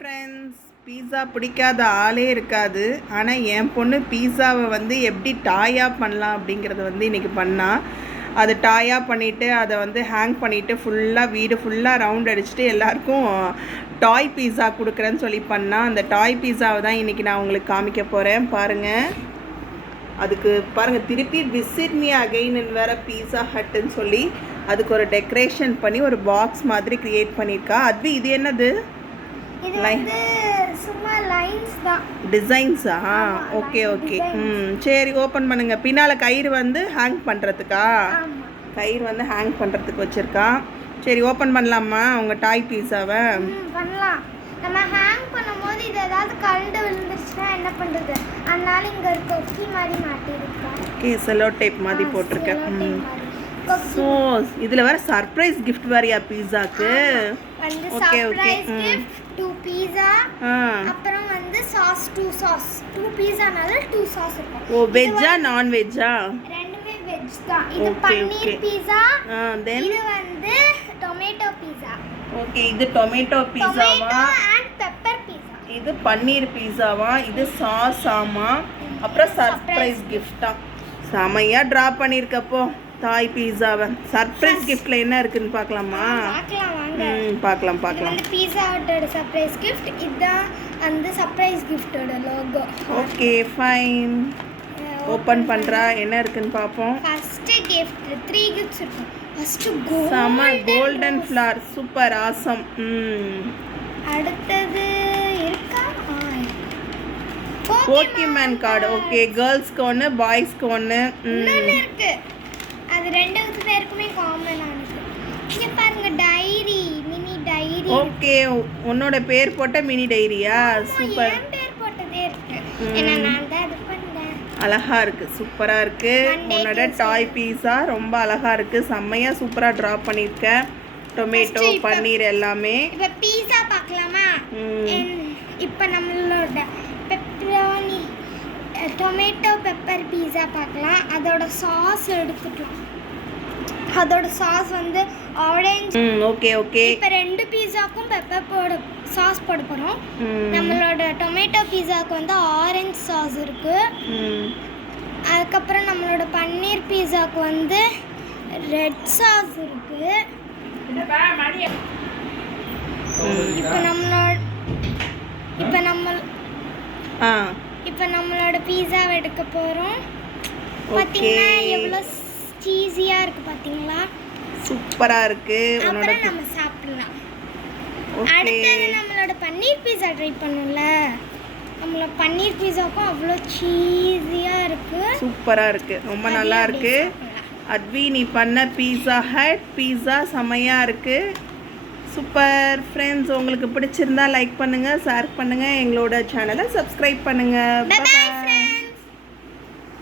Friends, பீஸா பிடிக்காத ஆளே இருக்காது. ஆனால் என் பொண்ணு பீஸாவை வந்து எப்படி டாயாக பண்ணலாம் அப்படிங்கிறத வந்து இன்றைக்கி பண்ணால், அது டாயாக பண்ணிவிட்டு அதை வந்து ஹேங் பண்ணிவிட்டு ஃபுல்லாக வீடு ஃபுல்லாக ரவுண்ட் அடிச்சுட்டு எல்லாருக்கும் டாய் பீஸா கொடுக்குறேன்னு சொல்லி பண்ணால், அந்த டாய் பீஸாவை தான் இன்றைக்கி நான் உங்களுக்கு காமிக்க போகிறேன். பாருங்கள், அதுக்கு பாருங்கள், திருப்பி விசிட் மீ அகைன்னு வேறு பீஸா ஹட்டுன்னு சொல்லி அதுக்கு ஒரு டெக்கரேஷன் பண்ணி ஒரு பாக்ஸ் மாதிரி க்ரியேட் பண்ணியிருக்கா. அது இது என்னது? டிசைன்ஸா? Okay okay. சரி, ஓப்பன் பண்ணுங்க. பின்னால் கயிறு வந்து ஹேங் பண்ணுறதுக்கா? கயிறு வந்து ஹேங் பண்ணுறதுக்கு வச்சுருக்கா. சரி, ஓப்பன் பண்ணலாமா உங்கள் டாய் பீஸாவை? பண்ணலாம். நம்ம ஹேங் பண்ணும்போது இது ஏதாவது கழண்டு விழுந்துருச்சுன்னா என்ன பண்ணுறது? அதனால இங்கே இருக்க கொக்கி மாதிரி மாட்டிருக்கேன். ஓகே, செலோ டேப் மாதிரி போட்டிருக்கேன். ஸோ இதில் வேறு சர்ப்ரைஸ் கிஃப்ட் வேறையா பீஸாக்கு? Okay okay. 2 பீஸா, அப்புறம் வந்து சாஸ், 2 சாஸ். 2 பீஸானால 2 சாஸ் இருக்கும். ஓ, வெஜ்ஜா நான் வெஜ்ஜா? ரெண்டுமே வெஜ் தான். இது பன்னீர் பீஸா, இது வந்து டொமேட்டோ பீஸா. ஓகே, இது டொமேட்டோ பீஸாவா? அண்ட் பெப்பர் பீஸா. இது பன்னீர் பீஸாவா? இது சாஸ். ஆமாம். அப்புறம் சர்ப்ரைஸ் கிஃப்டா? செமையாக ட்ரா பண்ணியிருக்கப்போ தாய் பீஸாவை. சர்ப்ரைஸ் கிஃப்ட்ல என்ன இருக்குன்னு பார்க்கலாமா? பார்க்கலாம் பார்க்கலாம். இந்த பீஸாவோட சர்ப்ரைஸ் கிஃப்ட் இதுதான். அந்த சர்ப்ரைஸ் கிஃப்ட்டோட லோகோ. Okay fine. ஓபன் பண்றா, என்ன இருக்குன்னு பாப்போம். ஃபர்ஸ்ட் கிஃப்ட் 3 கிஃப்ட்ஸ் இருக்கு. First golden flower. Super, awesome. அடுத்தது இருக்கா? Pokemon card. ஓகே, கேர்ள்ஸ்க்கு ஒன்று, பாய்ஸ்க்கு ஒன்று இருக்கு. அது ரெண்டு பேருக்குமே காமன் ஆனது. இங்க பாருங்க, டைரி, மினி டைரி. ஓகே, உன்னோட பேர் போட்ட மினி டைரியா? சூப்பர். என் பேர் போட்டதே இருக்கு. ஏன்னா நான் தான் இது பண்ணேன். அழகா இருக்கு, சூப்பரா இருக்கு. உன்னோட டாய் பீஸா ரொம்ப அழகா இருக்கு. செம்மையா சூப்பரா டிரா பண்ணிருக்க. டொமேட்டோ, பன்னீர் எல்லாமே. இப்ப பீஸா பார்க்கலாமா? இப்ப நம்மளோட பெப்பரோனி டொமேட்டோ பெப்பர் பீஸா பார்க்கலாம். அதோட சாஸ் எடுத்துக்கலாம். அதோட சாஸ் வந்து ஆரஞ்சு. Okay okay. இப்போ 2 பீஸாக்கும் பெப்பர் சாஸ் போட போகிறோம். நம்மளோட டொமேட்டோ பீஸாவுக்கு வந்து ஆரஞ்சு சாஸ் இருக்கு. அதுக்கப்புறம் நம்மளோட பன்னீர் பீஸாவுக்கு வந்து ரெட் சாஸ் இருக்கு. இப்போ நம்மளோட பீஸாவை எடுக்க போகிறோம். பார்த்தீங்கன்னா எவ்வளோ சீஸியாக இருக்குது பார்த்தீங்களா? சூப்பராக இருக்குது. அப்புறம் நம்ம சாப்பிடலாம். அடுத்தது நம்மளோட பன்னீர் பீஸா ட்ரை பண்ணல. நம்மளோட பன்னீர் பீஸாவுக்கும் அவ்வளோ சீஸியாக இருக்குது. சூப்பராக இருக்குது, ரொம்ப நல்லா இருக்குது. அத்வி, நீ பண்ண பீஸா ஹட் பீஸா செமையாக இருக்குது. சூப்பர் ஃப்ரெண்ட்ஸ், உங்களுக்கு பிடிச்சிருந்தா லைக் பண்ணுங்கள், ஷேர் பண்ணுங்கள், எங்களோட சேனலை சப்ஸ்கிரைப் பண்ணுங்கள். பை.